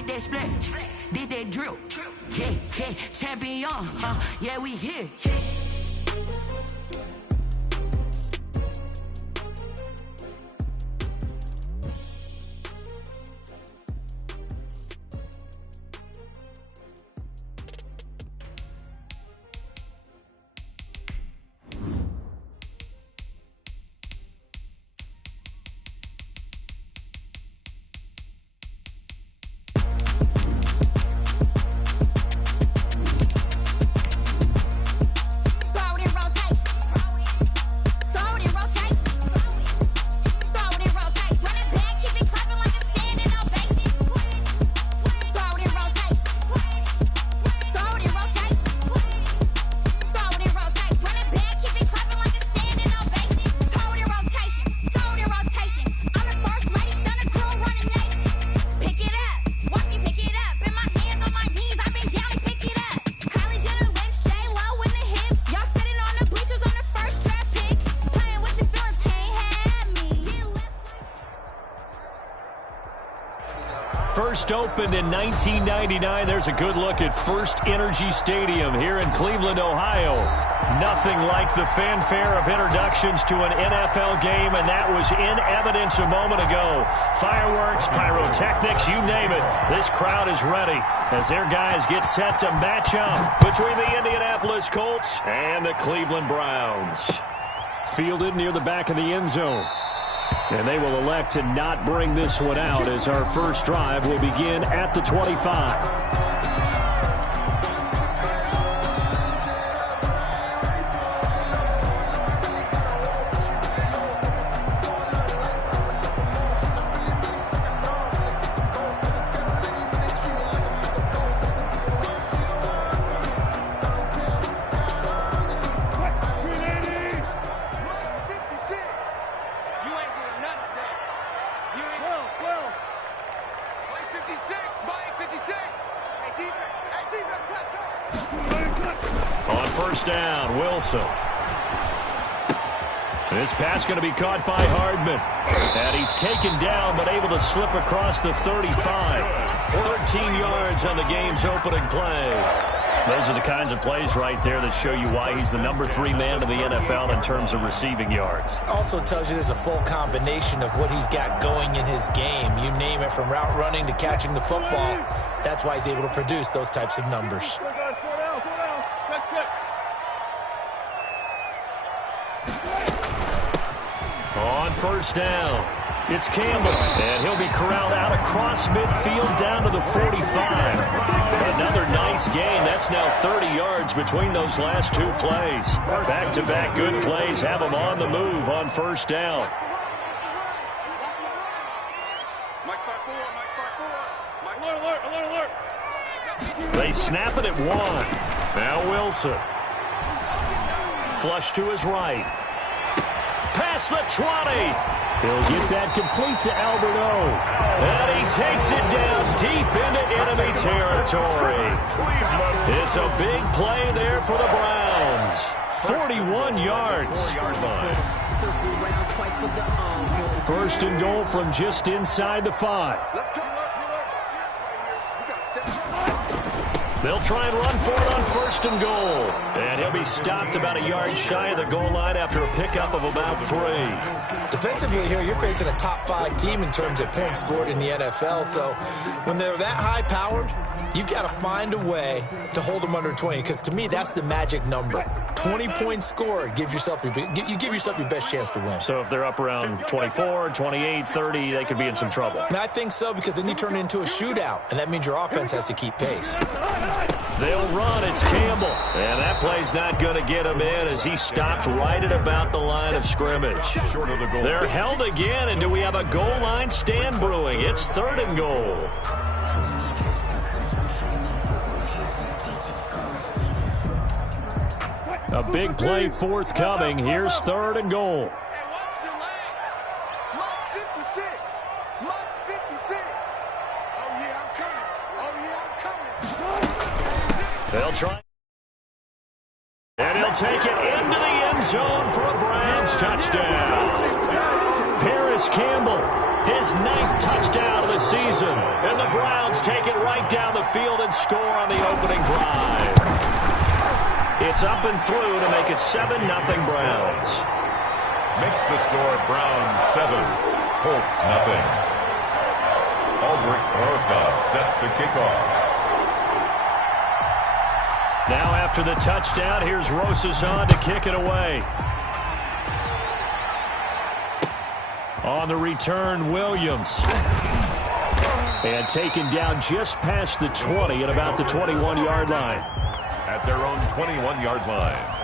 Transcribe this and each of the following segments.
did that split, did that drill. Yeah, yeah, champion, yeah, we here. First opened in 1999. There's a good look at First Energy Stadium here in Cleveland, Ohio. Nothing like the fanfare of introductions to an NFL game, and that was in evidence a moment ago. Fireworks, pyrotechnics, you name it. This crowd is ready as their guys get set to match up between the Indianapolis Colts and the Cleveland Browns. Fielded near the back of the end zone. And they will elect to not bring this one out as our first drive will begin at the 25. On first down, Wilson. This pass going to be caught by Hardman. And he's taken down, but able to slip across the 35. 13 yards on the game's opening play. Those are the kinds of plays right there that show you why he's the #3 man in the NFL in terms of receiving yards. Also tells you there's a full combination of what he's got going in his game. You name it, from route running to catching the football. That's why he's able to produce those types of numbers. On first down, it's Campbell, and he'll be corralled out across midfield down to the 45. Another nice gain. That's now 30 yards between those last two plays. Back-to-back good plays have them on the move on first down. They snap it at one. Now Wilson. Flush to his right. Past the 20. He'll get that complete to Alberto. And he takes it down deep into enemy territory. It's a big play there for the Browns. 41 yards. First and goal from just inside the 5. They'll try and run for it on first and goal. And he'll be stopped about a yard shy of the goal line after a pickup of about 3. Defensively here, you're facing a top-5 team in terms of points scored in the NFL. So when they're that high-powered, you've got to find a way to hold them under 20. Because to me, that's the magic number. 20 points scored, you give yourself your best chance to win. So if they're up around 24, 28, 30, they could be in some trouble. And I think so, because then you turn it into a shootout, and that means your offense has to keep pace. They'll run. It's Campbell. And that play's not going to get him in as he stopped right at about the line of scrimmage. They're held again, and do we have a goal line stand brewing? It's third and goal. A big play forthcoming. Here's third and goal. They'll try. And he'll take it into the end zone for a Browns touchdown. Paris Campbell, his 9th touchdown of the season. And the Browns take it right down the field and score on the opening drive. It's up and through to make it 7-0 Browns. Makes the score Browns 7, Colts 0. Aldrich Rosas set to kick off. Now after the touchdown, here's Rosas on to kick it away. On the return, Williams. And taken down just past the 20 at about the 21-yard line. At their own 21-yard line.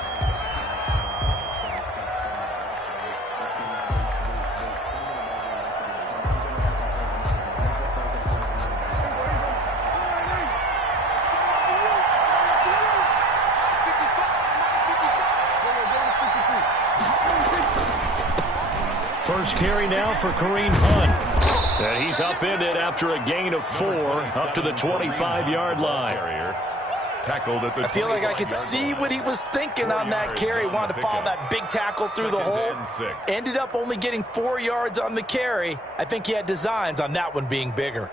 First carry now for Kareem Hunt. And he's upended after a gain of 4 up to the 25-yard line. Tackled at the I feel like I could see what he was thinking on that carry. Wanted to follow that big tackle through the hole. Ended up only getting 4 yards on the carry. I think he had designs on that one being bigger.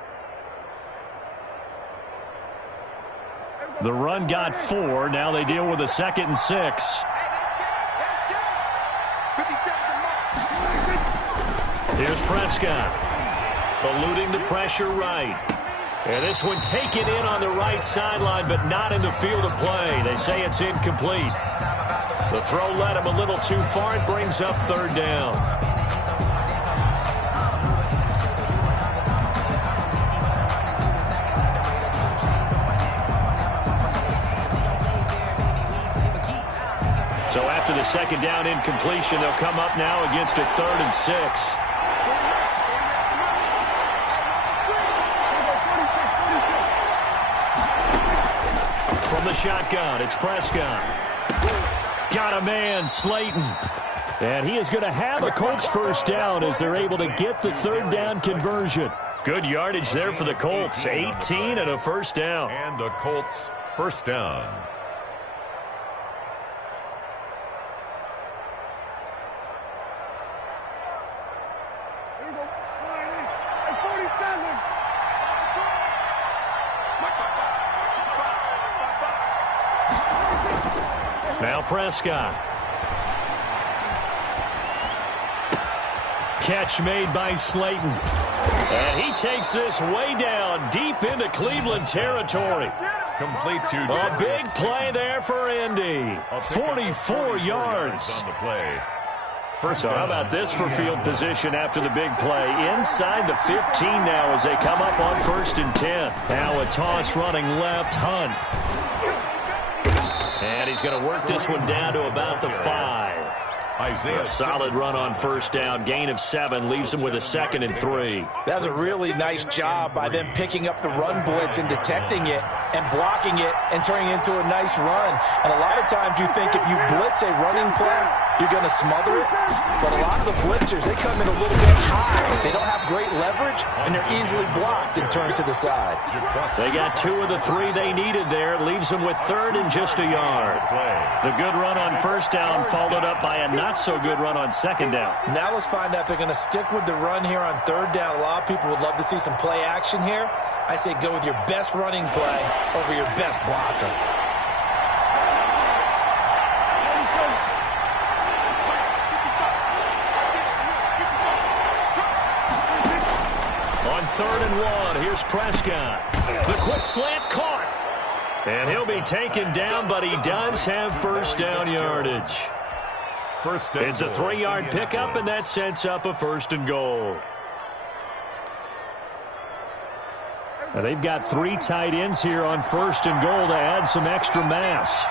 The run got 4. Now they deal with a 2nd and 6. Here's Prescott. Eluding the pressure right. And this one taken in on the right sideline, but not in the field of play. They say it's incomplete. The throw led him a little too far. It brings up 3rd down. So after the 2nd down incompletion, they'll come up now against a 3rd and 6. From the shotgun, it's Prescott. Got a man, Slayton. And he is going to have a Colts first down as they're able to get the 3rd down conversion. Good yardage there for the Colts. 18 and a first down. And a Colts first down. Now Prescott. Catch made by Slayton. And he takes this way down deep into Cleveland territory. Complete to a big play there for Indy. 44 yards. On the play. So how about this for field position after the big play? Inside the 15 now as they come up on 1st and 10. Now a toss running left, Hunt. And he's going to work this one down to about the 5. A solid run on first down. Gain of 7 leaves him with a 2nd and 3. That's a really nice job by them picking up the run blitz and detecting it and blocking it and turning it into a nice run. And a lot of times you think if you blitz a running play, you're going to smother it. But a lot of the blitzers, they come in a little bit high. They don't have great leverage, and they're easily blocked and turned to the side. They got 2 of the 3 they needed there. Leaves them with 3rd and just a yard. The good run on first down followed up by a not-so-good run on 2nd down. Now let's find out if they're going to stick with the run here on 3rd down. A lot of people would love to see some play action here. I say go with your best running play over your best blocker. On 3rd and 1, here's Prescott. The quick slant caught. And he'll be taken down, but he does have first down yardage. It's a 3-yard pickup, and that sets up a 1st and goal. Now they've got 3 tight ends here on 1st and goal to add some extra mass.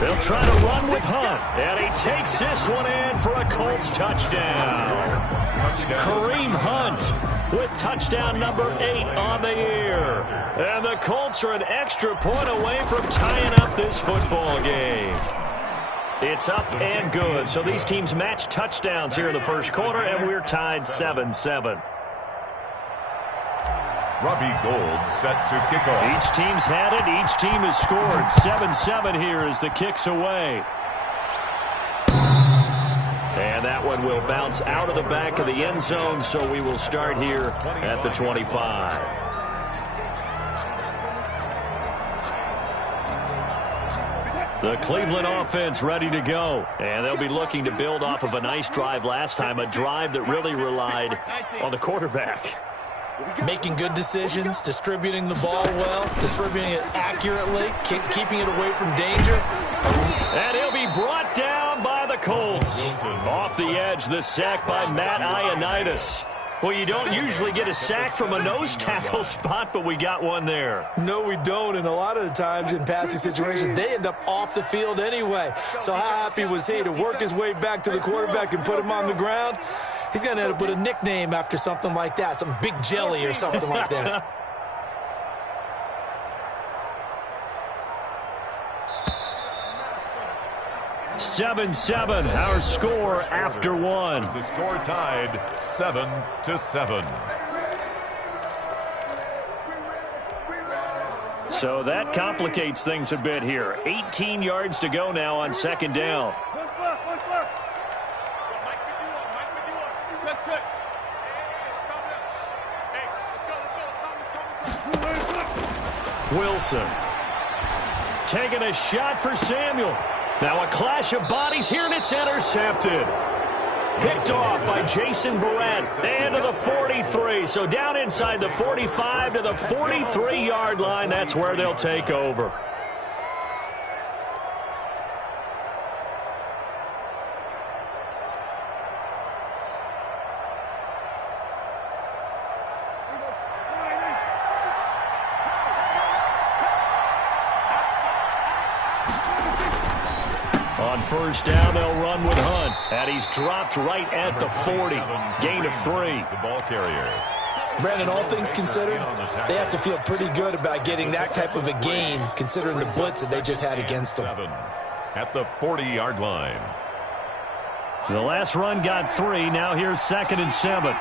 They'll try to run with Hunt, and he takes this one in for a Colts touchdown. Kareem Hunt with touchdown number 8 on the year. And the Colts are an extra point away from tying up this football game. It's up and good. So these teams match touchdowns here in the first quarter, and we're tied 7-7. Robbie Gould set to kick off. Each team's had it. Each team has scored. 7-7 here as the kick's away. And that one will bounce out of the back of the end zone, so we will start here at the 25. The Cleveland offense ready to go. And they'll be looking to build off of a nice drive last time, a drive that really relied on the quarterback. Making good decisions, distributing the ball well, distributing it accurately, keeping it away from danger. And he'll be brought down by the Colts. Off the edge, the sack by Matt Ioannidis. Well, you don't usually get a sack from a nose tackle spot, but we got one there. No, we don't, and a lot of the times in passing situations, they end up off the field anyway. So how happy was he to work his way back to the quarterback and put him on the ground? He's going to end up with a nickname after something like that, some Big Jelly or something like that. Seven, our score after one. The score tied 7-7. So that complicates things a bit here. 18 yards to go now on second down. Wilson taking a shot for Samuel. Now a clash of bodies here, and it's intercepted. Picked off by Jason Verrett. And to the 43. So down inside the 45 to the 43-yard line. That's where they'll take over. On first down, they'll run with Hunt. And he's dropped right at the 40. Gain of 3. The ball carrier. Brandon, all things considered, they have to feel pretty good about getting that type of a gain, considering the blitz that they just had against them. At the 40-yard line. The last run got 3. Now here's 2nd and 7.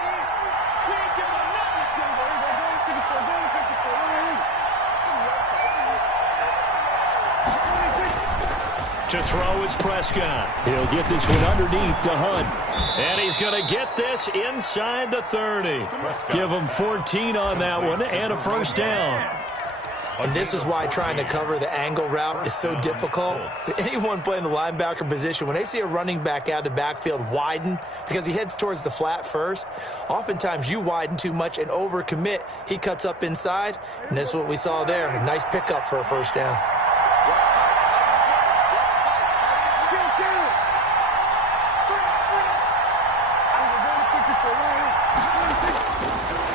To throw is Prescott. He'll get this one underneath to Hunt. And he's going to get this inside the 30. Give him 14 on that one and a first down. And this is why trying to cover the angle route is so difficult. Anyone playing the linebacker position, when they see a running back out of the backfield widen, because he heads towards the flat first, oftentimes you widen too much and overcommit. He cuts up inside, and this is what we saw there. A nice pickup for a first down.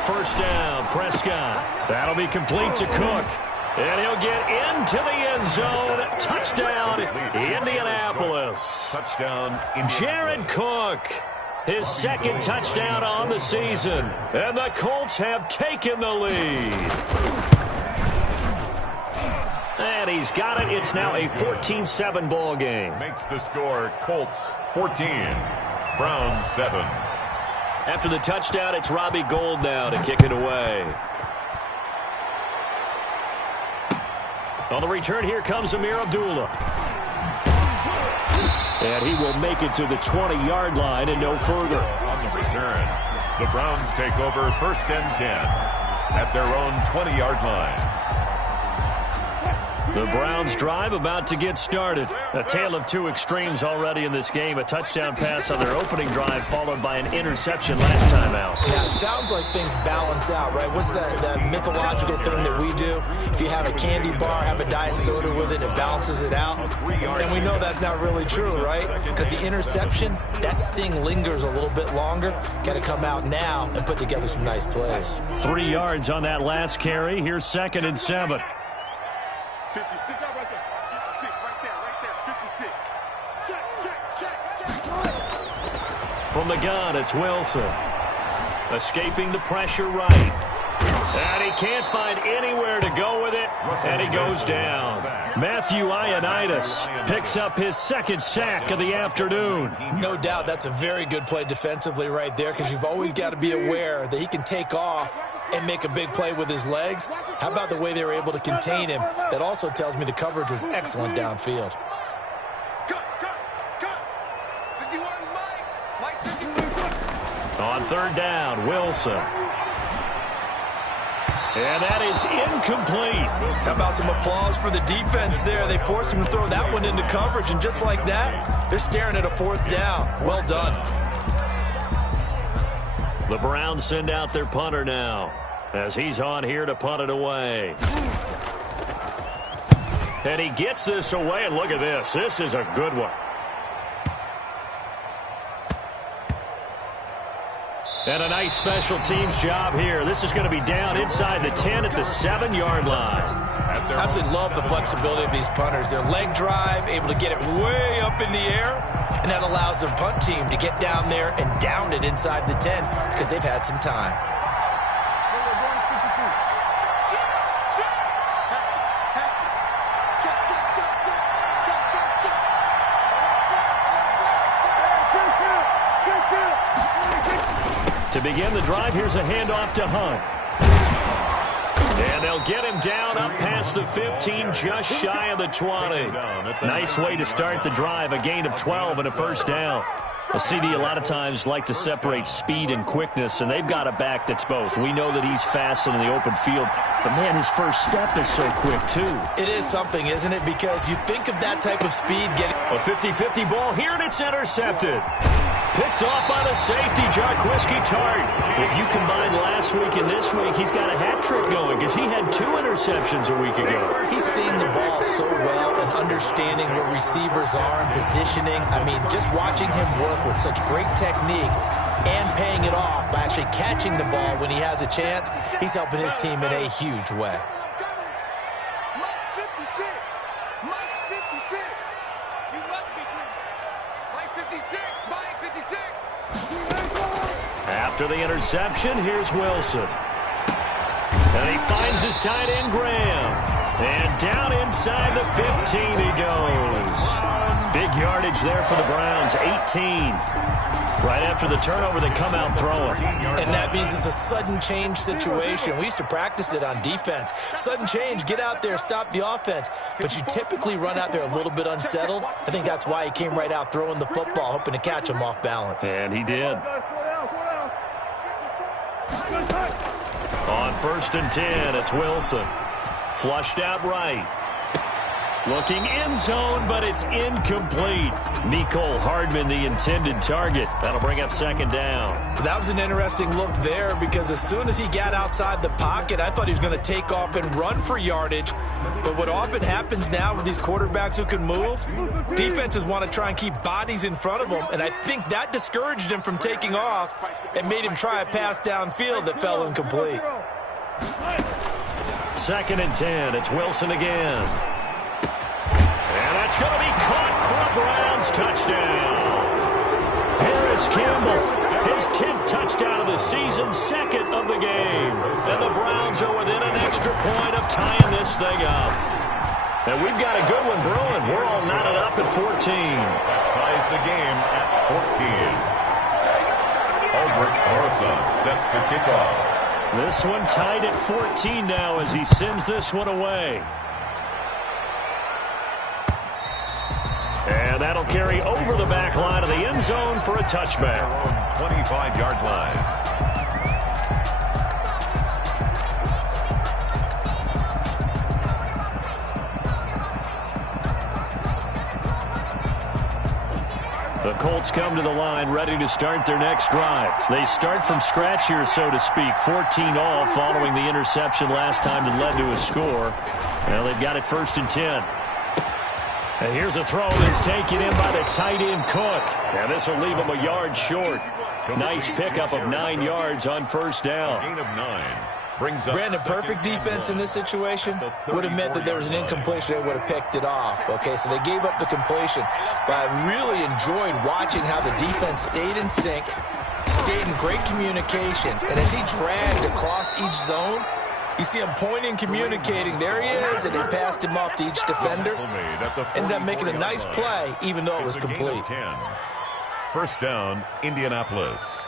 First down, Prescott. That'll be complete to Cook. And he'll get into the end zone. Touchdown, Indianapolis. Touchdown, Jared Cook. His second touchdown on the season. And the Colts have taken the lead. And he's got it. It's now a 14-7 ball game. makes the score Colts 14, Browns 7. After the touchdown, it's Robbie Gould now to kick it away. On the return, here comes Amir Abdullah. And he will make it to the 20-yard line and no further. On the return, the Browns take over 1st and 10 at their own 20-yard line. The Browns drive about to get started. A tale of two extremes already in this game. A touchdown pass on their opening drive followed by an interception last time out. Yeah, it sounds like things balance out, right? What's that mythological thing that we do? If you have a candy bar, have a diet soda with it, it balances it out. And we know that's not really true, right? Because the interception, that sting lingers a little bit longer. Got to come out now and put together some nice plays. 3 yards on that last carry. Here's 2nd and 7. 56, right there. 56, right there. 56. Check. From the gun, it's Wilson. Escaping the pressure right. And he can't find anywhere to go with it. And he goes down. Matthew Ioannidis picks up his 2nd sack of the afternoon. No doubt that's a very good play defensively right there, because you've always got to be aware that he can take off and make a big play with his legs. How about the way they were able to contain him? That also tells me the coverage was excellent downfield. On third down, Wilson. And that is incomplete. How about some applause for the defense there? They forced him to throw that one into coverage, and just like that, they're staring at a fourth down. Well done. The Browns send out their punter now, as he's on here to punt it away. And he gets this away, and look at this. This is a good one. And a nice special teams job here. This is going to be down inside the 10 at the 7-yard line. I absolutely love the flexibility of these punters. Their leg drive, able to get it way up in the air, and that allows their punt team to get down there and down it inside the 10 because they've had some time. To begin the drive, here's a handoff to Hunt. And they'll get him down up past the 15, just shy of the 20. Nice way to start the drive, a gain of 12 and a first down. A CD a lot of times like to separate speed and quickness, and they've got a back that's both. We know that he's fast in the open field, but, man, his first step is so quick, too. It is something, isn't it? Because you think of that type of speed getting... A 50-50 ball here, and it's intercepted. Picked off by the safety, Jarquiski Tart. If you combine last week and this week, he's got a hat trick going because he had 2 interceptions a week ago. He's seen the ball so well and understanding where receivers are and positioning. I mean, just watching him work with such great technique and paying it off by actually catching the ball when he has a chance, he's helping his team in a huge way. After the interception, here's Wilson. And he finds his tight end, Graham. And down inside the 15 he goes. Big yardage there for the Browns, 18. Right after the turnover, they come out throwing. And that means it's a sudden change situation. We used to practice it on defense. Sudden change, get out there, stop the offense. But you typically run out there a little bit unsettled. I think that's why he came right out throwing the football, hoping to catch him off balance. And he did. On 1st and 10, it's Wilson. Flushed out right. Looking end zone, but it's incomplete. Nicole Hardman, the intended target. That'll bring up 2nd down. That was an interesting look there because as soon as he got outside the pocket, I thought he was going to take off and run for yardage. But what often happens now with these quarterbacks who can move, defenses want to try and keep bodies in front of them, and I think that discouraged him from taking off and made him try a pass downfield that fell incomplete. 2nd and 10, it's Wilson again. And that's going to be caught for a Browns touchdown. Harris Campbell, his 10th touchdown of the season, 2nd of the game. And the Browns are within an extra point of tying this thing up. And we've got a good one brewing. We're all knotted up at 14. That ties the game at 14. Albert Orsa set to kick off. This one tied at 14 now as he sends this one away. And that'll carry over the back line of the end zone for a touchback. 25-yard line. The Colts come to the line ready to start their next drive. They start from scratch here, so to speak. 14 all following the interception last time that led to a score. Well, they've got it 1st and 10. And here's a throw that's taken in by the tight end Cook. And this will leave him a yard short. Nice pickup of 9 yards on 1st down. Gain of 9. Brandon, perfect defense in this situation would have meant that there was an incompletion. They would have picked it off. Okay, so they gave up the completion. But I really enjoyed watching how the defense stayed in sync, stayed in great communication. And as he dragged across each zone, you see him pointing, communicating. There he is, and they passed him off to each defender. Ended up making a nice play, even though it was complete. 1st down, Indianapolis.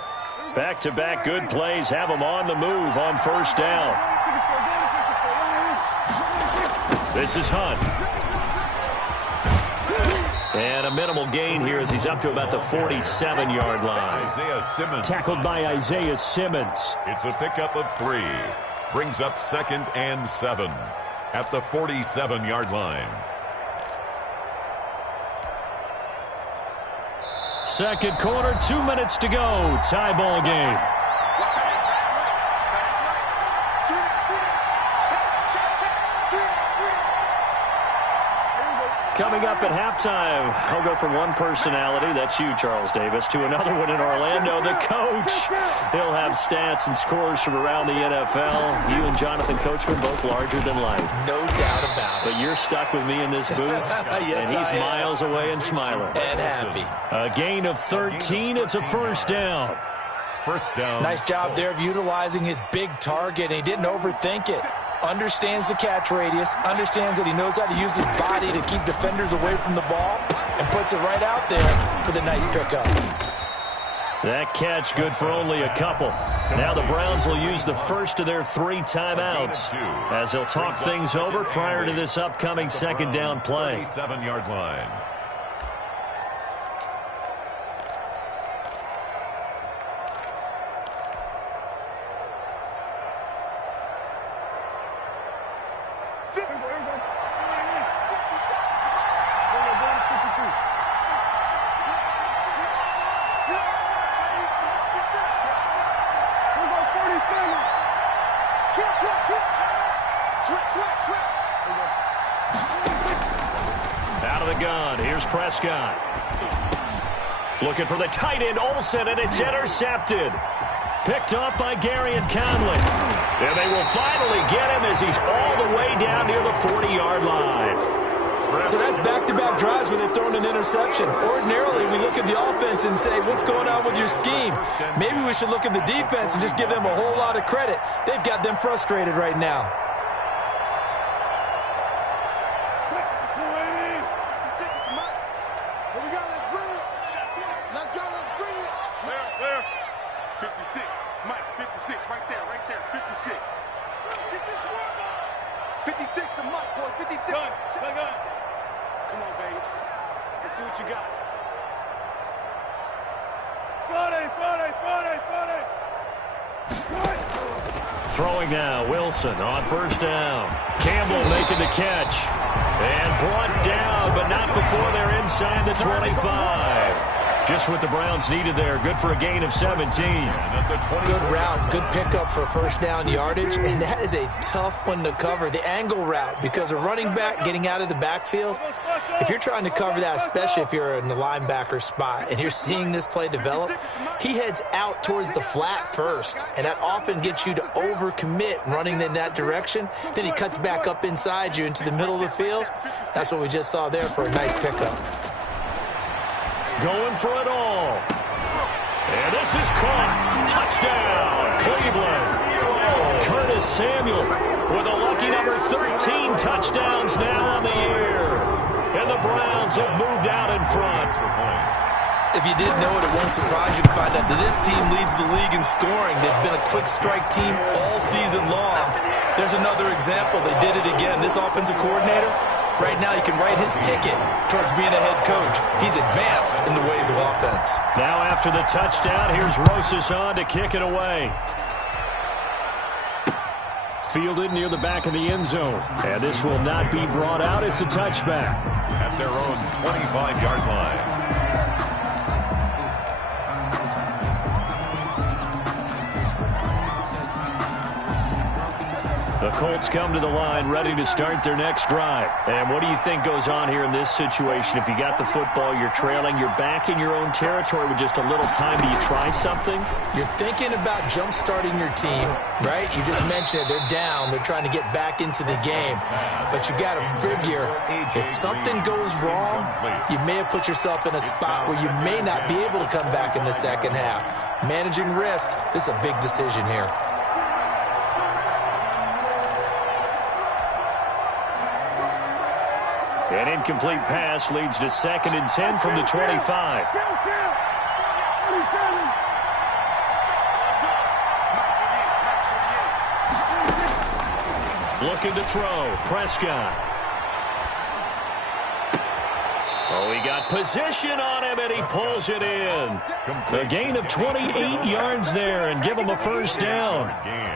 Back-to-back good plays have them on the move on first down. This is Hunt. And a minimal gain here as he's up to about the 47-yard line. Isaiah Simmons. Tackled by Isaiah Simmons. It's a pickup of 3. Brings up 2nd and 7 at the 47-yard line. Second quarter, 2 minutes to go. Tie ball game. Coming up at halftime, I'll go from one personality, that's you, Charles Davis, to another one in Orlando, the coach. He'll have stats and scores from around the NFL. You and Jonathan Coachman both larger than life. No doubt about it. But you're stuck with me in this booth, Yes, and he's miles away and smiling. And happy. A gain of 13, it's a first down. First down. Nice job there of utilizing his big target, and he didn't overthink it. Understands the catch radius, understands that he knows how to use his body to keep defenders away from the ball, and puts it right out there for the nice pickup. That catch good for only a couple. Now the Browns will use the first of their 3 timeouts as they'll talk things over prior to this upcoming second down play. 37-yard line. Out of the gun, here's Prescott. Looking for the tight end, Olsen, and it's intercepted. Picked off by Gary and Conley. And they will finally get him as he's all the way down near the 40-yard line. So that's back-to-back drives where they've thrown an interception. Ordinarily, we look at the offense and say, what's going on with your scheme? Maybe we should look at the defense and just give them a whole lot of credit. They've got them frustrated right now. Throwing now, Wilson on first down. Campbell making the catch. And brought down, but not before they're inside the 25. Just what the Browns needed there. Good for a gain of 17. Good route, good pickup for first down yardage, and that is a tough one to cover, the angle route, because a running back getting out of the backfield, if you're trying to cover that, especially if you're in the linebacker spot and you're seeing this play develop, he heads out towards the flat first, and that often gets you to overcommit running in that direction. Then he cuts back up inside you into the middle of the field. That's what we just saw there for a nice pickup. Going for it all. And this is caught. Touchdown, Cleveland. Curtis Samuel with a lucky number 13 touchdowns now on the year. And the Browns have moved out in front. If you didn't know it, it won't surprise you to find out that this team leads the league in scoring. They've been a quick strike team all season long. There's another example. They did it again. This offensive coordinator, right now, he can write his ticket towards being a head coach. He's advanced in the ways of offense. Now after the touchdown, here's Rosas on to kick it away. Fielded near the back of the end zone. And this will not be brought out. It's a touchback. At their own 25-yard line. The Colts come to the line ready to start their next drive. And what do you think goes on here in this situation? If you got the football, you're trailing, you're back in your own territory with just a little time. Do you try something? You're thinking about jump-starting your team, right? You just mentioned it. They're down. They're trying to get back into the game. But you got to figure, if something goes wrong, you may have put yourself in a spot where you may not be able to come back in the second half. Managing risk, this is a big decision here. An incomplete pass leads to 2nd and 10 from the 25. Looking to throw. Prescott. Oh, he got position on him, and he pulls it in. A gain of 28 yards there and give him a first down.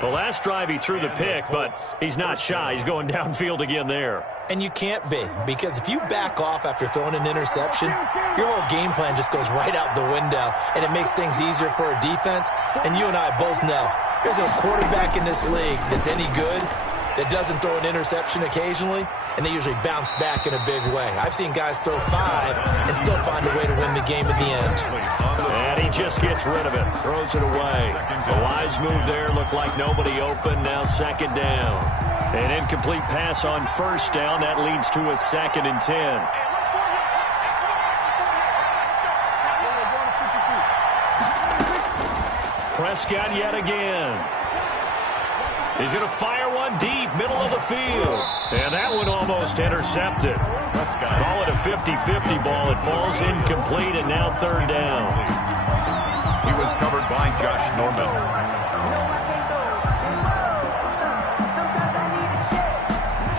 The last drive he threw the pick, but he's not shy. He's going downfield again there. And you can't be, because if you back off after throwing an interception, your whole game plan just goes right out the window, and it makes things easier for a defense. And you and I both know there's a quarterback in this league that's any good that doesn't throw an interception occasionally, and they usually bounce back in a big way. I've seen guys throw 5 and still find a way to win the game in the end. And he just gets rid of it, throws it away. A wise move there, looked like nobody open, now second down. An incomplete pass on first down, that leads to a 2nd and 10. Prescott yet again. He's going to fire one deep, middle of the field. And that one almost intercepted. Call it a 50-50 ball. It falls incomplete, and now 3rd down. He was covered by Josh Norman.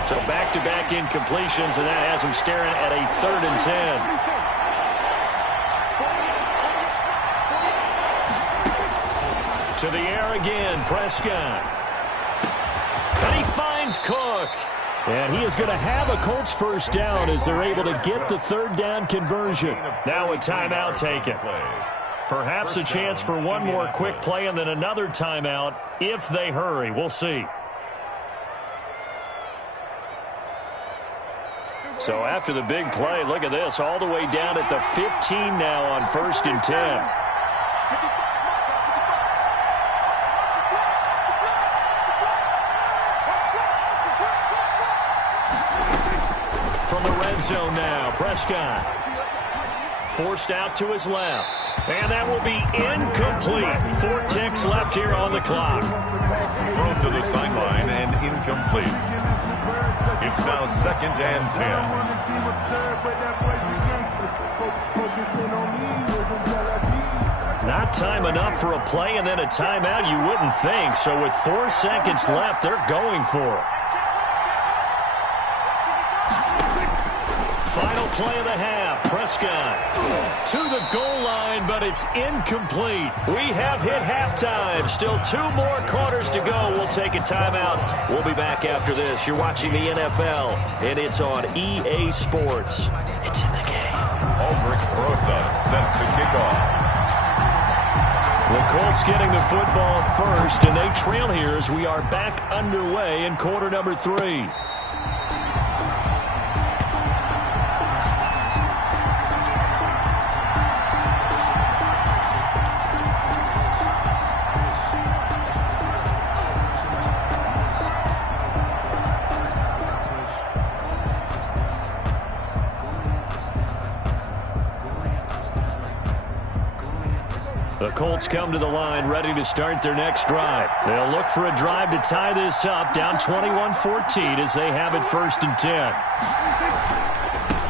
So back-to-back incompletions, and that has him staring at a 3rd and 10. To the air again, Prescott. And he finds Cook. And he is going to have a Colts first down as they're able to get the 3rd down conversion. Now a timeout taken. Perhaps a chance for one more quick play and then another timeout if they hurry. We'll see. So after the big play, look at this, all the way down at the 15 now on 1st and 10. From the red zone now, Prescott. Forced out to his left. And that will be incomplete. 4 ticks left here on the clock. Thrown to the sideline and incomplete. It's now 2nd and 10. Not time enough for a play and then a timeout, you wouldn't think. So with 4 seconds left, they're going for it. Final play of the half. Prescott to the goal line, but it's incomplete. We have hit halftime. Still 2 more quarters to go. We'll take a timeout. We'll be back after this. You're watching the NFL, and it's on EA Sports. It's in the game. Aldrich Rosa set to kick off. The Colts getting the football first, and they trail here as we are back underway in quarter number 3. The Colts come to the line ready to start their next drive. They'll look for a drive to tie this up, down 21-14 as they have it 1st and 10.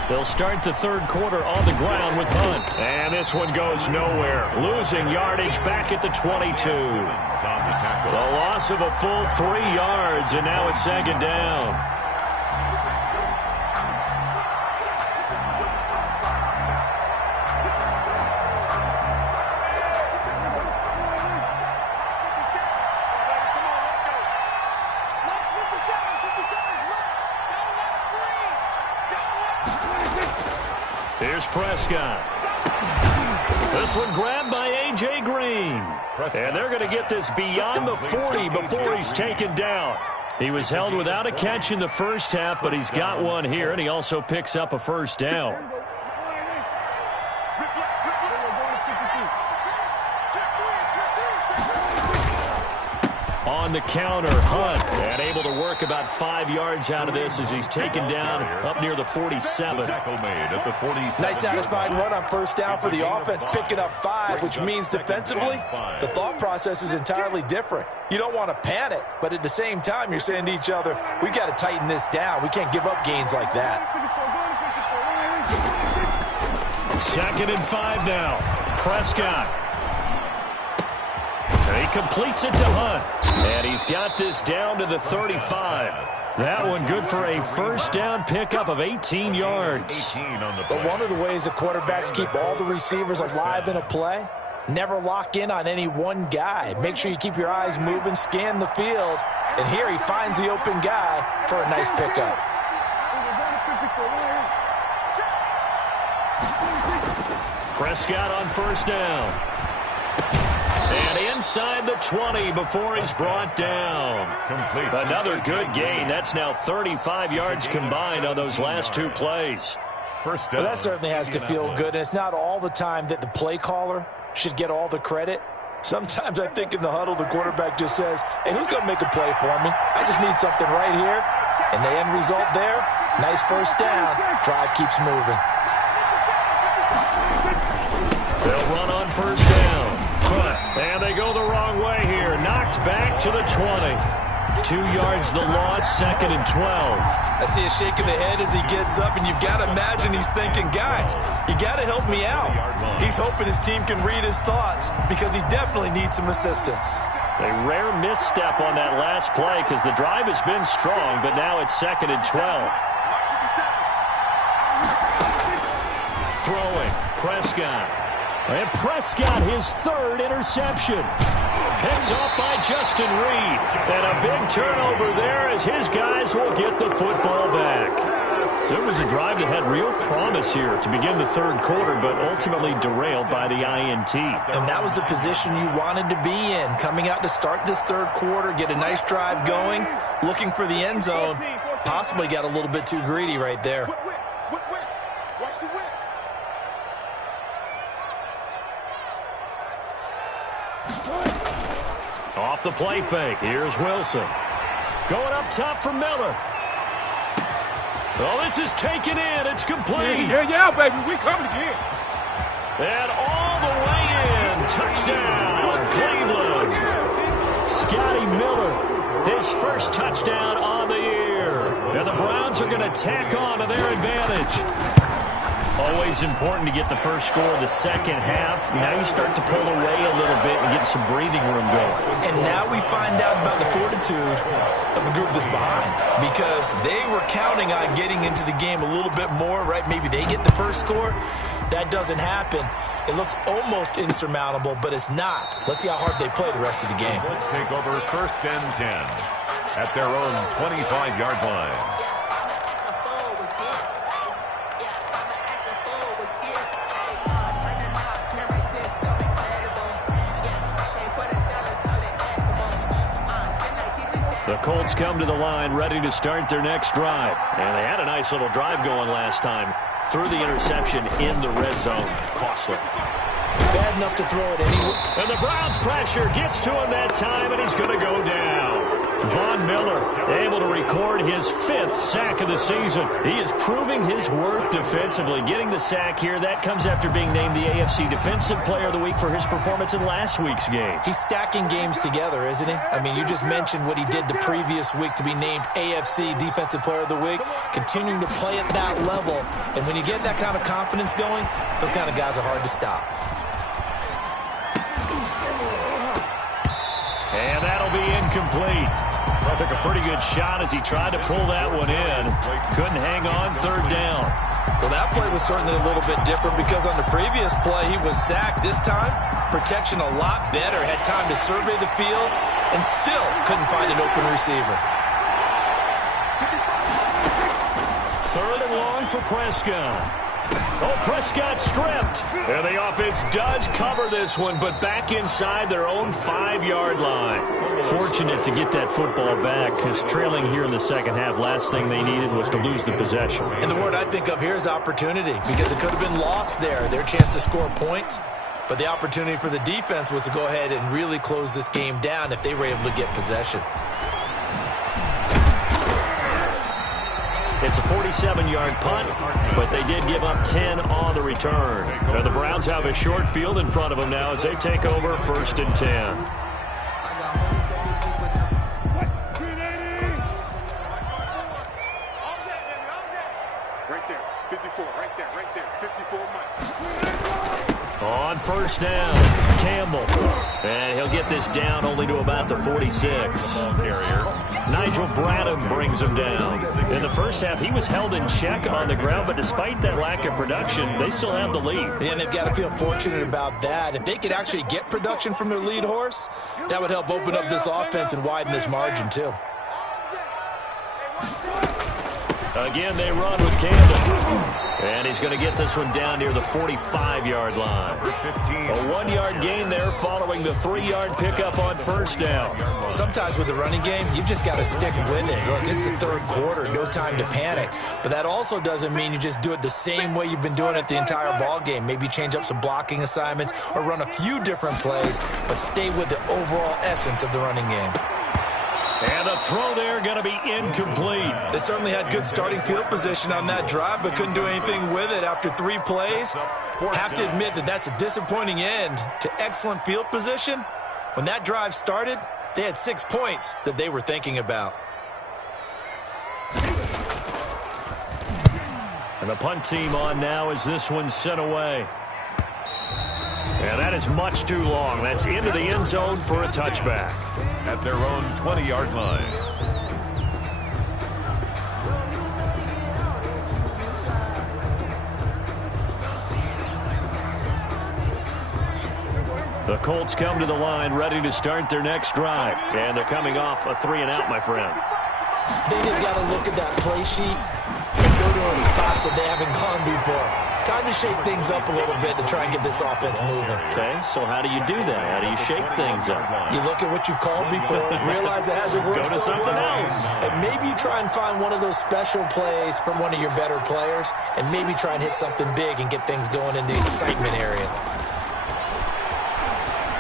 They'll start the 3rd quarter on the ground with Hunt. And this one goes nowhere. Losing yardage back at the 22. The loss of a full 3 yards, and now it's 2nd down. Here's Prescott. This one grabbed by A.J. Green. And they're going to get this beyond the 40 before he's taken down. He was held without a catch in the first half, but he's got one here, and he also picks up a first down. On the counter, Hunt, and able to work about 5 yards out of this as he's taken down up near the 47. Tackle made at the 47. Nice satisfying run on first down for the offense, picking up 5, which means defensively, the thought process is entirely different. You don't want to panic, but at the same time, you're saying to each other, we've got to tighten this down. We can't give up gains like that. 2nd and 5 now. Prescott. And he completes it to Hunt. And he's got this down to the 35. That one good for a first down pickup of 18 yards. But one of the ways the quarterbacks keep all the receivers alive in a play, never lock in on any one guy. Make sure you keep your eyes moving, scan the field. And here he finds the open guy for a nice pickup. Prescott on first down. And inside the 20 before he's brought down. Another good gain. That's now 35 yards combined on those last two plays. Well, that certainly has to feel good. And it's not all the time that the play caller should get all the credit. Sometimes I think in the huddle, the quarterback just says, hey, who's going to make a play for me? I just need something right here. And the end result there, nice first down. Drive keeps moving. They'll run on first down. And they go the wrong way here. Knocked back to the 20. 2 yards the loss, 2nd and 12. I see a shake of the head as he gets up, and you've got to imagine he's thinking, guys, you got to help me out. He's hoping his team can read his thoughts because he definitely needs some assistance. A rare misstep on that last play because the drive has been strong, but now it's 2nd and 12. Throwing, Prescott. And Prescott, his third interception. Picked off by Justin Reed. And a big turnover there as his guys will get the football back. So it was a drive that had real promise here to begin the third quarter, but ultimately derailed by the INT. And that was the position you wanted to be in. Coming out to start this third quarter, get a nice drive going, looking for the end zone. Possibly got a little bit too greedy right there. Off the play fake. Here's Wilson. Going up top for Miller. Oh, this is taken in. It's complete. Yeah, baby. We coming again. And all the way in. Touchdown, Cleveland. Scotty Miller, his first touchdown on the year. And the Browns are going to tack on to their advantage. Always important to get the first score of the second half. Now you start to pull away a little bit and get some breathing room going. And now we find out about the fortitude of the group that's behind, because they were counting on getting into the game a little bit more, right? Maybe they get the first score. That doesn't happen. It looks almost insurmountable, but it's not. Let's see how hard they play the rest of the game. Let's take over 1st and 10 at their own 25-yard line. The Colts come to the line ready to start their next drive. And they had a nice little drive going last time. Threw the interception in the red zone. Costly. Bad enough to throw it anyway. And the Browns pressure gets to him that time, and he's going to go down. Von Miller able to record his 5th sack of the season. He is proving his worth defensively. Getting the sack here, that comes after being named the AFC Defensive Player of the Week for his performance in last week's game. He's stacking games together, isn't he? I mean, you just mentioned what he did the previous week to be named AFC Defensive Player of the Week, continuing to play at that level. And when you get that kind of confidence going, those kind of guys are hard to stop. And that'll be incomplete. Well, took a pretty good shot as he tried to pull that one in. Couldn't hang on 3rd down. Well, that play was certainly a little bit different because on the previous play, he was sacked. This time, protection a lot better. Had time to survey the field and still couldn't find an open receiver. 3rd and long for Prescott. Oh, Prescott stripped. And the offense does cover this one, but back inside their own 5-yard line. Fortunate to get that football back, because trailing here in the second half, last thing they needed was to lose the possession. And the word I think of here is opportunity, because it could have been lost there, their chance to score points. But the opportunity for the defense was to go ahead and really close this game down if they were able to get possession. It's a 47-yard punt, but they did give up 10 on the return. And the Browns have a short field in front of them now as they take over 1st and 10. Right there. 54. Right there. 54, Mike. On first down, Campbell. And he'll get this down only to about the 46. Nigel Bradham brings him down. In the first half, he was held in check on the ground, but despite that lack of production, they still have the lead. And they've got to feel fortunate about that. If they could actually get production from their lead horse, that would help open up this offense and widen this margin, too. Again, they run with Campbell. And he's going to get this one down near the 45-yard line. A 1-yard gain there following the 3-yard pickup on first down. Sometimes with the running game, you've just got to stick with it. Look, it's the third quarter, no time to panic. But that also doesn't mean you just do it the same way you've been doing it the entire ball game. Maybe change up some blocking assignments or run a few different plays, but stay with the overall essence of the running game. And the throw there going to be incomplete. They certainly had good starting field position on that drive, but couldn't do anything with it after 3 plays. Have to admit that that's a disappointing end to excellent field position. When that drive started, they had 6 points that they were thinking about. And the punt team on now as this one's sent away. And that is much too long. That's into the end zone for a touchback. At their own 20-yard line. The Colts come to the line ready to start their next drive. And they're coming off a 3-and-out, my friend. They just got to look at that play sheet and go to a spot that they haven't gone before. Time to shake things up a little bit to try and get this offense moving. Okay, so how do you do that? How do you shake things up? You look at what you've called before, realize it hasn't worked Go to something else. And maybe you try and find one of those special plays from one of your better players, and maybe try and hit something big and get things going in the excitement area.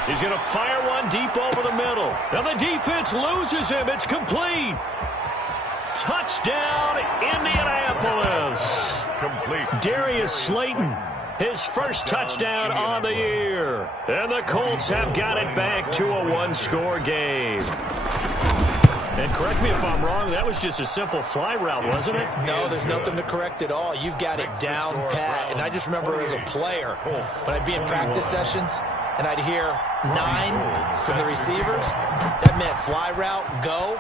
He's going to fire one deep over the middle. Now the defense loses him. It's complete. Touchdown, Indianapolis. Complete. Darius Slayton, his first touchdown on the year. And the Colts have got it back to a 1-score game. And correct me if I'm wrong, that was just a simple fly route, wasn't it? No, there's nothing to correct at all. You've got it down pat. And I just remember as a player, when I'd be in practice sessions, and I'd hear 9 from the receivers, that meant fly route, go,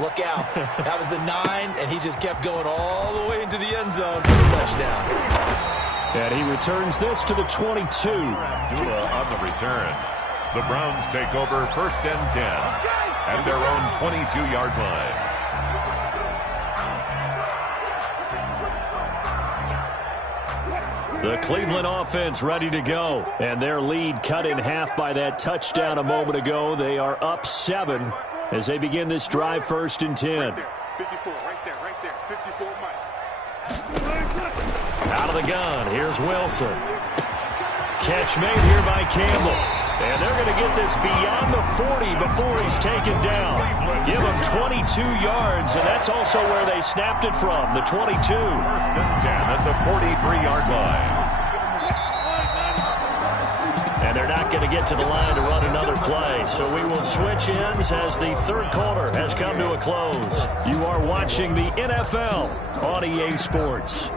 look out. That was the 9, and he just kept going all the way into the end zone for the touchdown. And he returns this to the 22. Dula on the return. The Browns take over first and 10 at their own 22-yard line. The Cleveland offense ready to go. And their lead cut in half by that touchdown a moment ago. They are up 7 as they begin this drive first and 10. 54, right there. 54, Mike. Out of the gun, here's Wilson. Catch made here by Campbell. And they're going to get this beyond the 40 before he's taken down. Give him 22 yards, and that's also where they snapped it from, the 22. First and 10 at the 43-yard line. And they're not going to get to the line to run another play. So we will switch ends as the third quarter has come to a close. You are watching the NFL on EA Sports.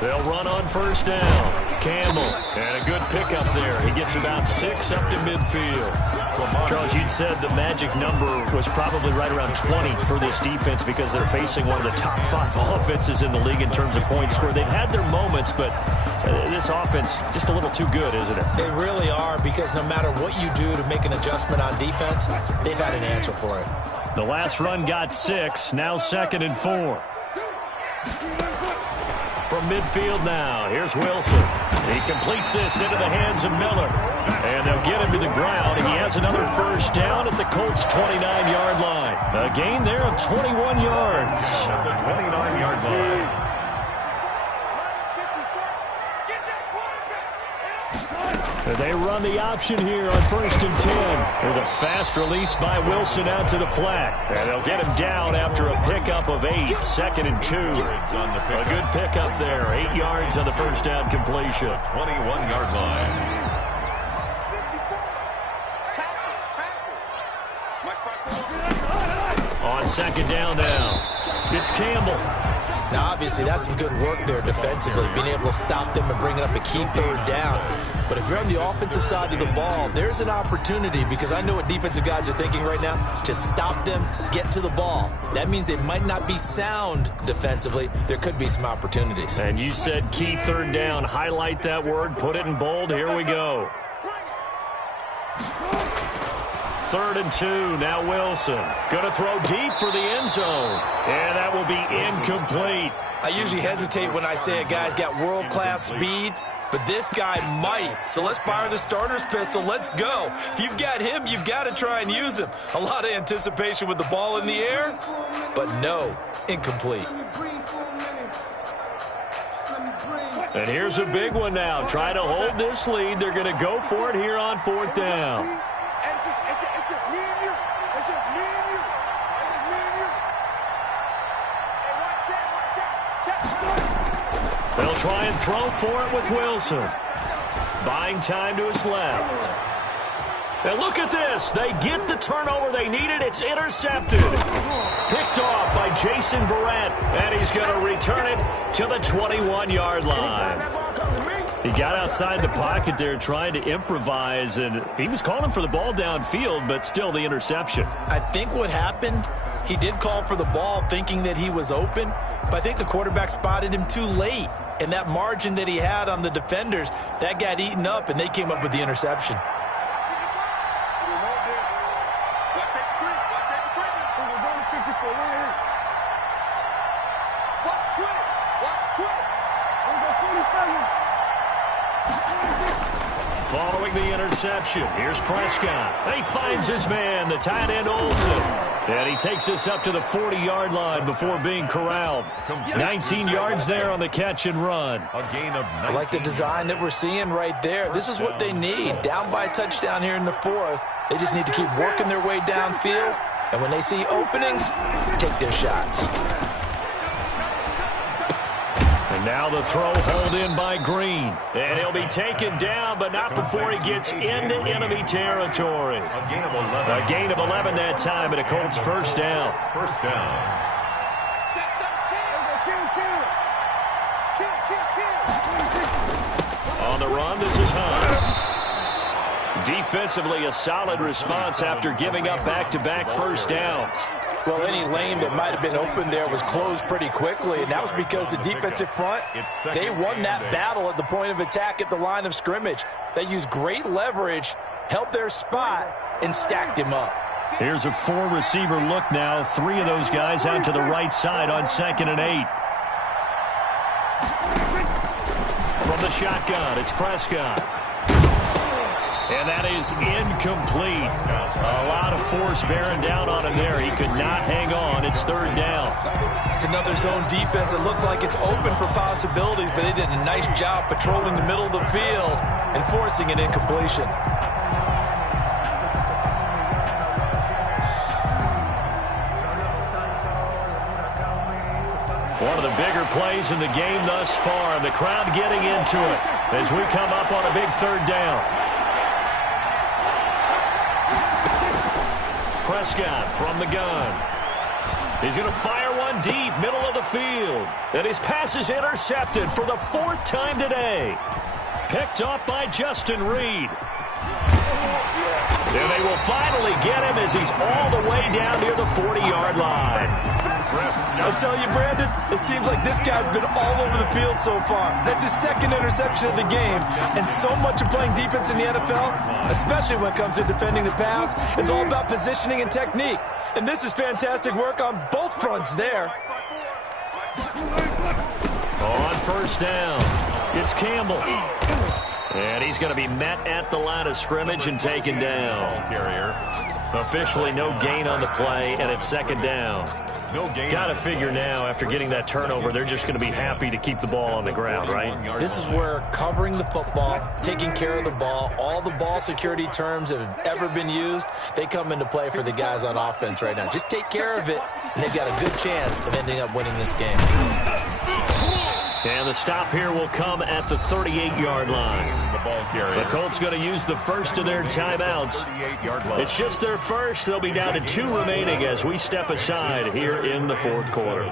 They'll run on first down. Campbell, and a good pickup there. He gets about 6 up to midfield. Charles, you'd said the magic number was probably right around 20 for this defense because they're facing one of the top 5 offenses in the league in terms of points scored. They've had their moments, but this offense just a little too good, isn't it? They really are, because no matter what you do to make an adjustment on defense, they've had an answer for it. The last run got 6, now 2nd and 4. From midfield now, here's Wilson. He completes this into the hands of Miller. And they'll get him to the ground. He has another first down at the Colts' 29-yard line. A gain there of 21 yards. At the 29-yard line. They run the option here on 1st and 10. There's a fast release by Wilson out to the flat. And they'll get him down after a pickup of 8. 2nd and 2. A good pickup there. 8 yards on the first down completion. 21-yard line. On 2nd down now. It's Campbell. Now, obviously, that's some good work there defensively, being able to stop them and bringing up a key 3rd down. But if you're on the offensive side of the ball, there's an opportunity, because I know what defensive guys are thinking right now. Just stop them, get to the ball. That means they might not be sound defensively. There could be some opportunities. And you said key 3rd down. Highlight that word. Put it in bold. Here we go. 3rd and 2. Now Wilson. Going to throw deep for the end zone. And that will be incomplete. I usually hesitate when I say a guy's got world-class speed, but this guy might. So let's fire the starter's pistol. Let's go. If you've got him, you've got to try and use him. A lot of anticipation with the ball in the air, but no, incomplete. And here's a big one now. Try to hold this lead. They're going to go for it here on 4th down. It's just me and you. It's just me and you. It's just me and you. Hey, They'll try and throw for it with Wilson. Buying time to his left. And look at this. They get the turnover they needed. It's intercepted. Picked off by Jason Verrett. And he's going to return it to the 21-yard line. He got outside the pocket there trying to improvise, and he was calling for the ball downfield, but still the interception. I think what happened, he did call for the ball thinking that he was open, but I think the quarterback spotted him too late. And that margin that he had on the defenders, that got eaten up, and they came up with the interception. Following the interception, here's Prescott. He finds his man, the tight end Olsen. And he takes us up to the 40-yard line before being corralled. 19 yards there on the catch and run. A gain of 19. I like the design that we're seeing right there. This is what they need. Down by a touchdown here in the 4th. They just need to keep working their way downfield. And when they see openings, take their shots. And now the throw hauled in by Green. And he'll be taken down, but not before he gets into enemy territory. A gain of 11. A gain of 11 that time, and a Colts first down. First down. On the run, this is Hunt. Defensively, a solid response after giving up back-to-back first downs. Well, any lane that might have been open there was closed pretty quickly, and that was because the defensive front, they won that battle at the point of attack at the line of scrimmage. They used great leverage, held their spot, and stacked him up. Here's a 4-receiver look now. 3 of those guys out to the right side on 2nd and 8. From the shotgun, it's Prescott. And that is incomplete. A lot of force bearing down on him there. He could not hang on. It's 3rd down. It's another zone defense. It looks like it's open for possibilities, but they did a nice job patrolling the middle of the field and forcing an incompletion. One of the bigger plays in the game thus far. The crowd getting into it as we come up on a big 3rd down. Prescott from the gun. He's going to fire one deep, middle of the field. And his pass is intercepted for the 4th time today. Picked up by Justin Reed. And they will finally get him as he's all the way down near the 40-yard line. I'll tell you, Brandon, it seems like this guy's been all over the field so far. That's his 2nd interception of the game. And so much of playing defense in the NFL, especially when it comes to defending the pass, is all about positioning and technique. And this is fantastic work on both fronts there. On 1st down, it's Campbell. And he's going to be met at the line of scrimmage and taken down. Carrier. Officially no gain on the play, and it's 2nd down. No gain. Got to figure now, after getting that turnover, they're just going to be happy to keep the ball on the ground, right? This is where covering the football, taking care of the ball, all the ball security terms that have ever been used, they come into play for the guys on offense right now. Just take care of it, and they've got a good chance of ending up winning this game. And the stop here will come at the 38-yard line. The Colts going to use the first of their timeouts. It's just their first. They'll be down to 2 remaining as we step aside here in the fourth quarter.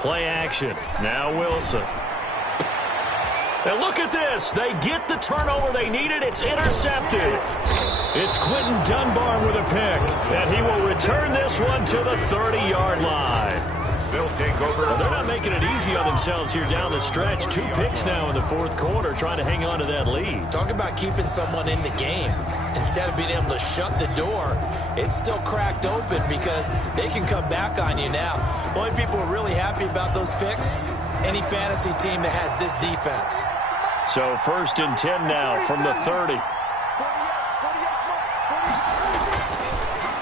Play action. Now Wilson. And look at this. They get the turnover they needed. It's intercepted. It's Quentin Dunbar with a pick. And he will return this one to the 30-yard line. They'll take over. Well, they're not making it easy on themselves here down the stretch. 2 picks now in the fourth quarter, trying to hang on to that lead. Talk about keeping someone in the game. Instead of being able to shut the door, it's still cracked open because they can come back on you now. The only people who are really happy about those picks, any fantasy team that has this defense. So 1st and 10 now from the 30.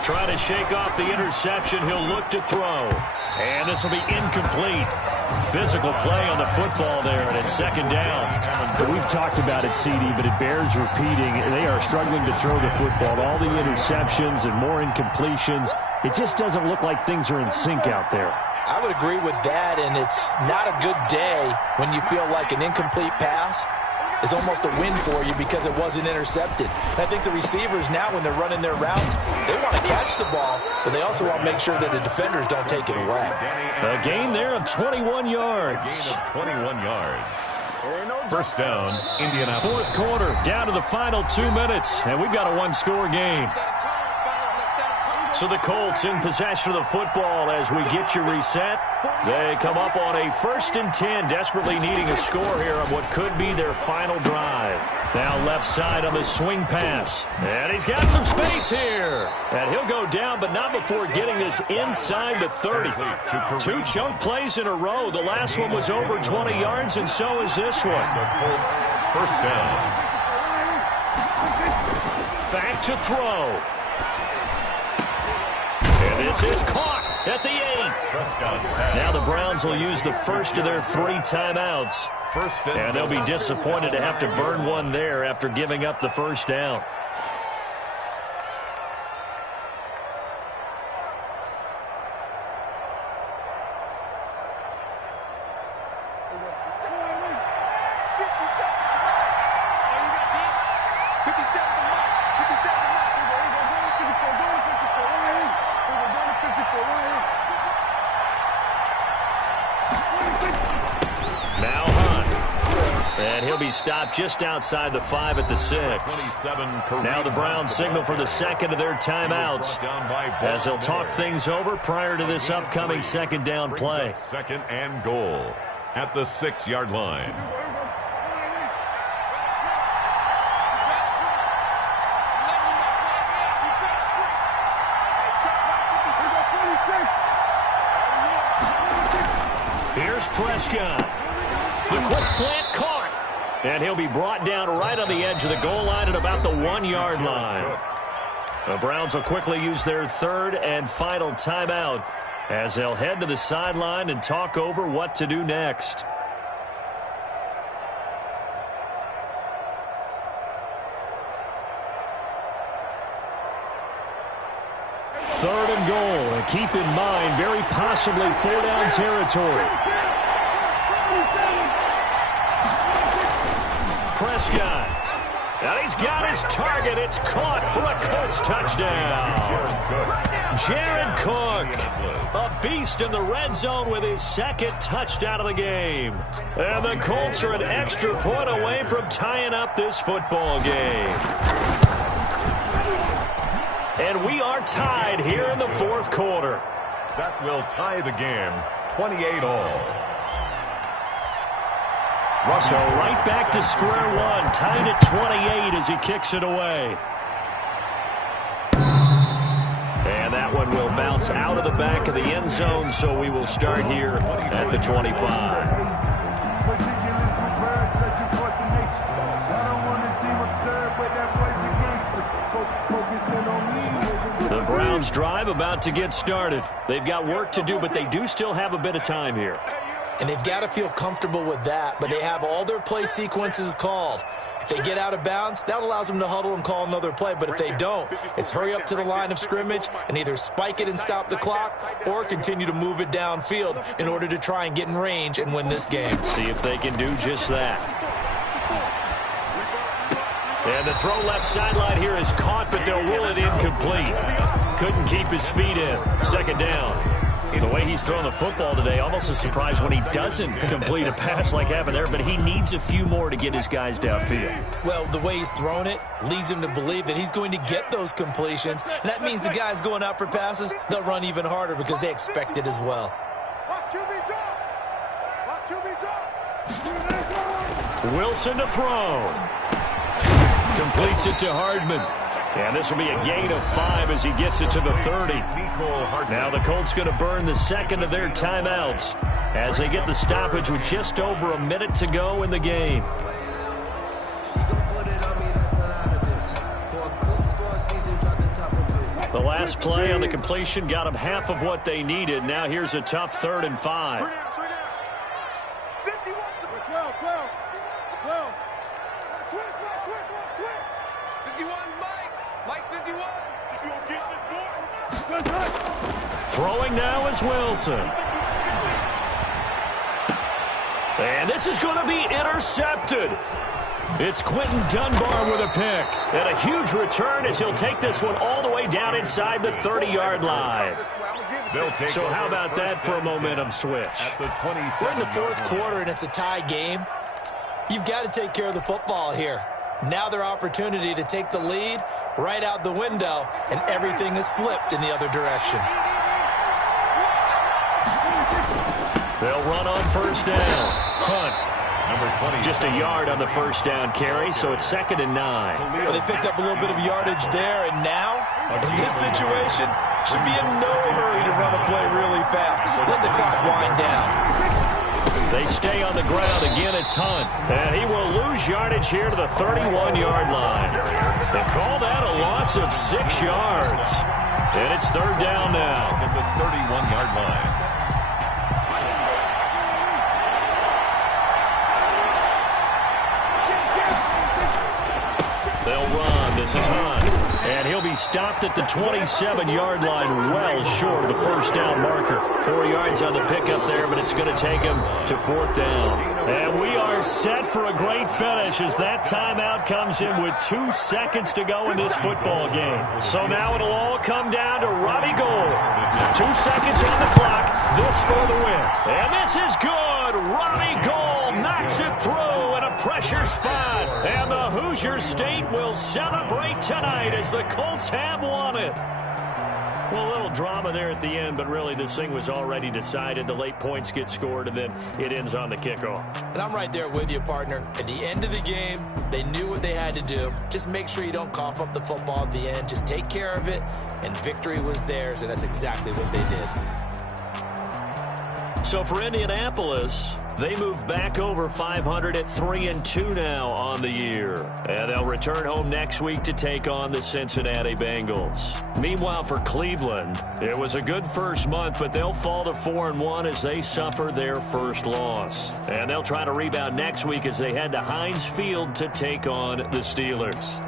Trying to shake off the interception. He'll look to throw. And this will be incomplete. Physical play on the football there, and it's 2nd down. We've talked about it, CD, but it bears repeating. They are struggling to throw the football. All the interceptions and more incompletions. It just doesn't look like things are in sync out there. I would agree with that, and it's not a good day when you feel like an incomplete pass is almost a win for you because it wasn't intercepted. And I think the receivers now, when they're running their routes, they want to catch the ball, but they also want to make sure that the defenders don't take it away. A gain there of 21 yards. 21 yards. 1st down, Indianapolis. Fourth quarter, down to the final 2 minutes, and we've got a 1-score game. So the Colts in possession of the football as we get you reset. They come up on a 1st and 10, desperately needing a score here on what could be their final drive. Now left side on the swing pass. And he's got some space here. And he'll go down, but not before getting this inside the 30. 2 chunk plays in a row. The last one was over 20 yards, and so is this one. The Colts, 1st down. Back to throw. This is caught at the 8. Now the Browns will use the first of their 3 timeouts. And they'll be disappointed to have to burn one there after giving up the 1st down. Stopped just outside the 5 at the 6. Now the Browns signal for the 2nd of their timeouts as they'll talk things over prior to this upcoming 2nd down play. 2nd and goal at the 6-yard line. Here's Prescott. The quick slant caught. And he'll be brought down right on the edge of the goal line at about the 1-yard line. The Browns will quickly use their 3rd and final timeout as they'll head to the sideline and talk over what to do next. Third and goal. And keep in mind, very possibly 4-down territory. Prescott. And he's got his target. It's caught for a Colts touchdown. Jared Cook, a beast in the red zone with his 2nd touchdown of the game. And the Colts are an extra point away from tying up this football game. And we are tied here in the 4th quarter. That will tie the game, 28-all. So right back to square one, tied at 28 as he kicks it away. And that one will bounce out of the back of the end zone, so we will start here at the 25. Meticulous with words, let you force in nature. I don't want to seem absurd, but that boy's a game The Browns drive about to get started. They've got work to do, but they do still have a bit of time here. And they've got to feel comfortable with that, but they have all their play sequences called. If they get out of bounds, that allows them to huddle and call another play. But if they don't, it's hurry up to the line of scrimmage and either spike it and stop the clock or continue to move it downfield in order to try and get in range and win this game. See if they can do just that. And the throw left sideline here is caught, but they'll rule it incomplete. Couldn't keep his feet in. Second down. The way he's throwing the football today, almost a surprise when he doesn't complete a pass like happened there, but he needs a few more to get his guys downfield. Well, the way he's thrown it leads him to believe that he's going to get those completions, and that means the guys going out for passes, they'll run even harder because they expect it as well. Wilson to throw. Completes it to Hardman. And this will be a gain of 5 as he gets it to the 30. Now the Colts going to burn the second of their timeouts as they get the stoppage with just over a minute to go in the game. The last play on the completion got them half of what they needed. Now here's a tough 3rd and 5. 12. Switch. 51, Mike 51. Throwing now is Wilson. And this is going to be intercepted. It's Quentin Dunbar with a pick. And a huge return as he'll take this one all the way down inside the 30-yard line. So how about that for a momentum switch? We're in the 4th quarter and it's a tie game. You've got to take care of the football here. Now their opportunity to take the lead right out the window, and everything is flipped in the other direction. They'll run on first down. Hunt. Number 20. Just a yard on the first down carry, so it's 2nd and 9. Well, they picked up a little bit of yardage there, and now, in this situation, should be in no hurry to run a play really fast. Let the clock wind down. They stay on the ground. Again, it's Hunt. And he will lose yardage here to the 31-yard line. They call that a loss of 6 yards. And it's 3rd down now. At the 31-yard line. They'll run. This is Hunt. And he'll be stopped at the 27-yard line, well short of the first down marker. 4 yards on the pickup there, but it's going to take him to 4th down. And we are set for a great finish as that timeout comes in with 2 seconds to go in this football game. So now it'll all come down to Robbie Gould. 2 seconds on the clock. This for the win. And this is good. Robbie Gould knocks it through in a pressure spot. And the Hoosier State will celebrate tonight as the Colts have won it. Well, a little drama there at the end, but really this thing was already decided. The late points get scored, and then it ends on the kickoff. And I'm right there with you, partner. At the end of the game, they knew what they had to do. Just make sure you don't cough up the football at the end. Just take care of it, and victory was theirs, and that's exactly what they did. So for Indianapolis, they move back over 500 at 3-2 now on the year. And they'll return home next week to take on the Cincinnati Bengals. Meanwhile, for Cleveland, it was a good first month, but they'll fall to 4-1 as they suffer their first loss. And they'll try to rebound next week as they head to Heinz Field to take on the Steelers.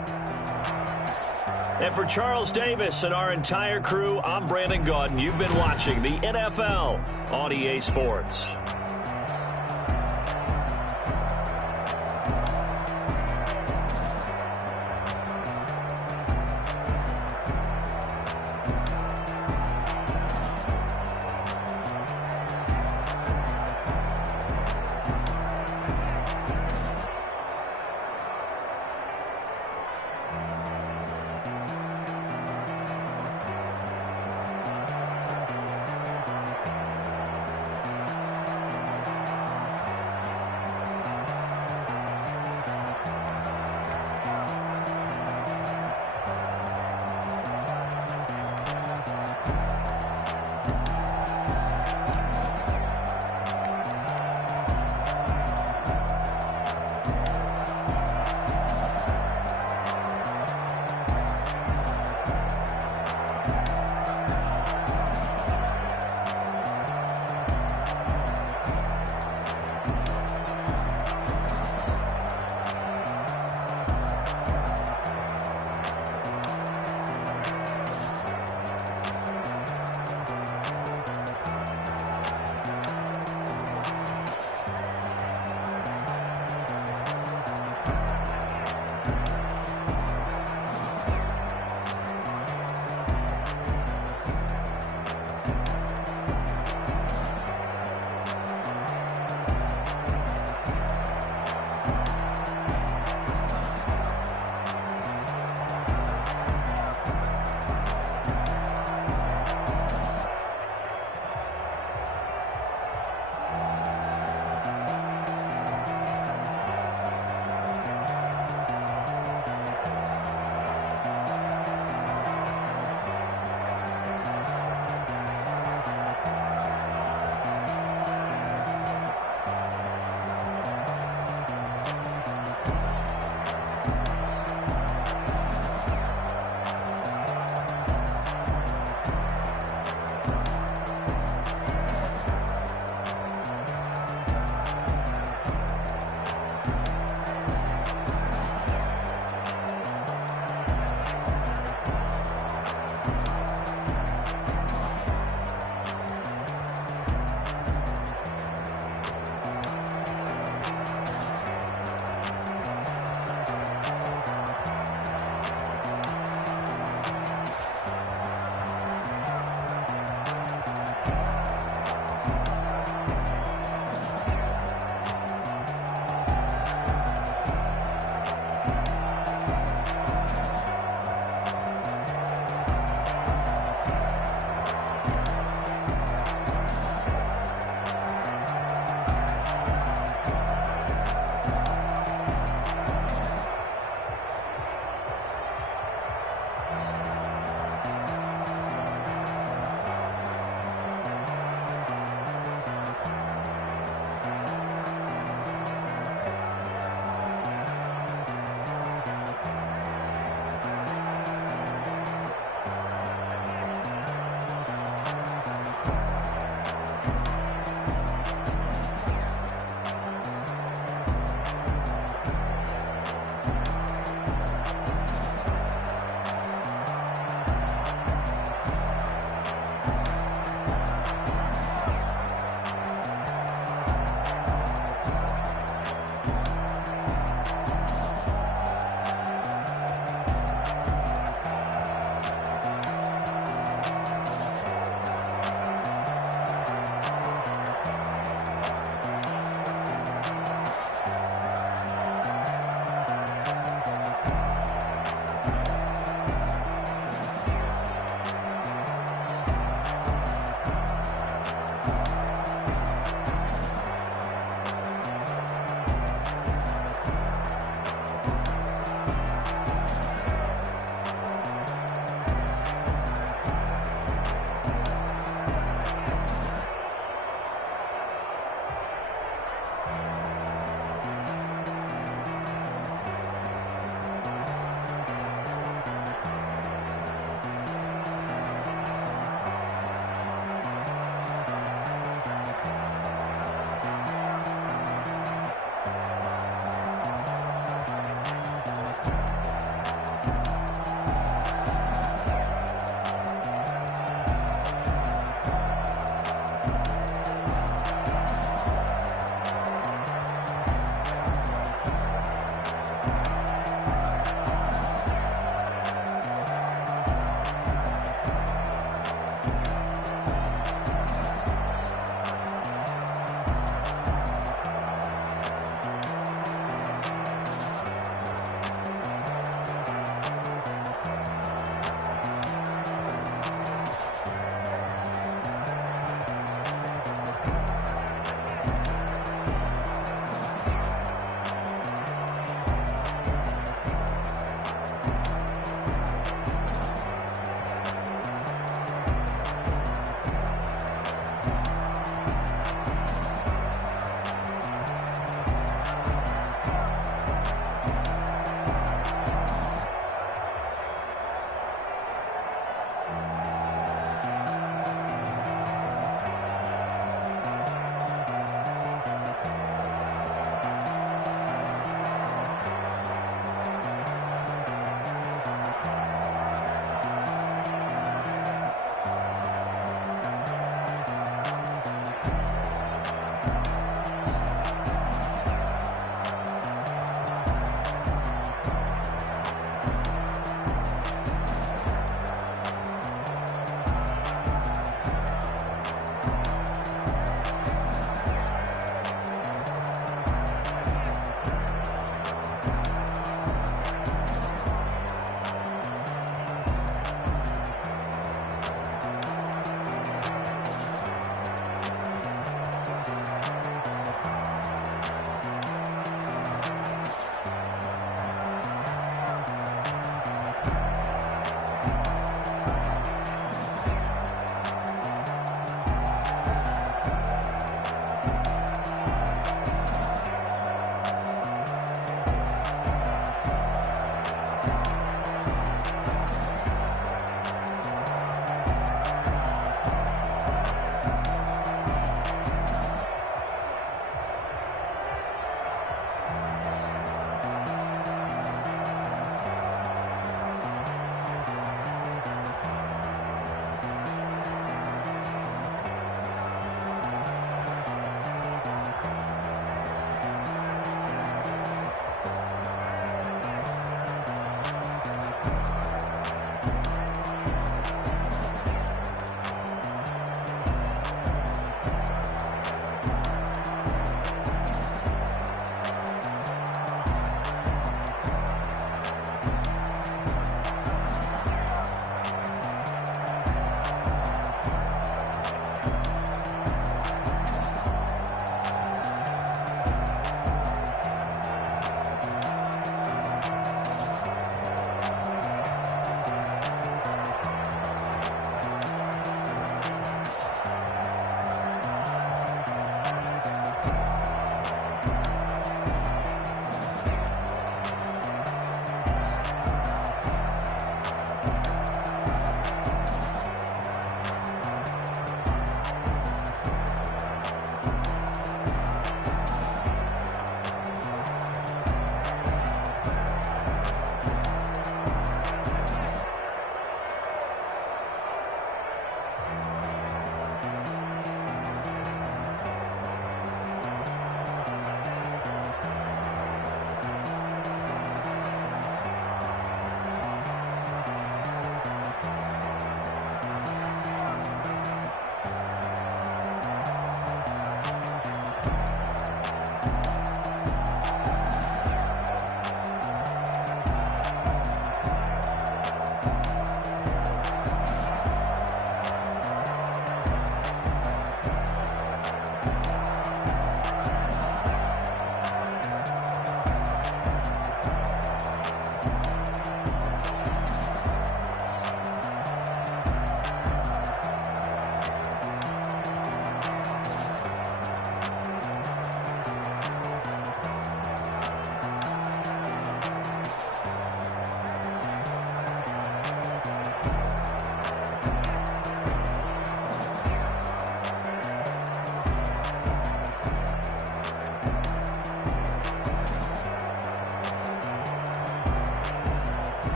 And for Charles Davis and our entire crew, I'm Brandon Gaudin. You've been watching the NFL on EA Sports.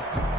it.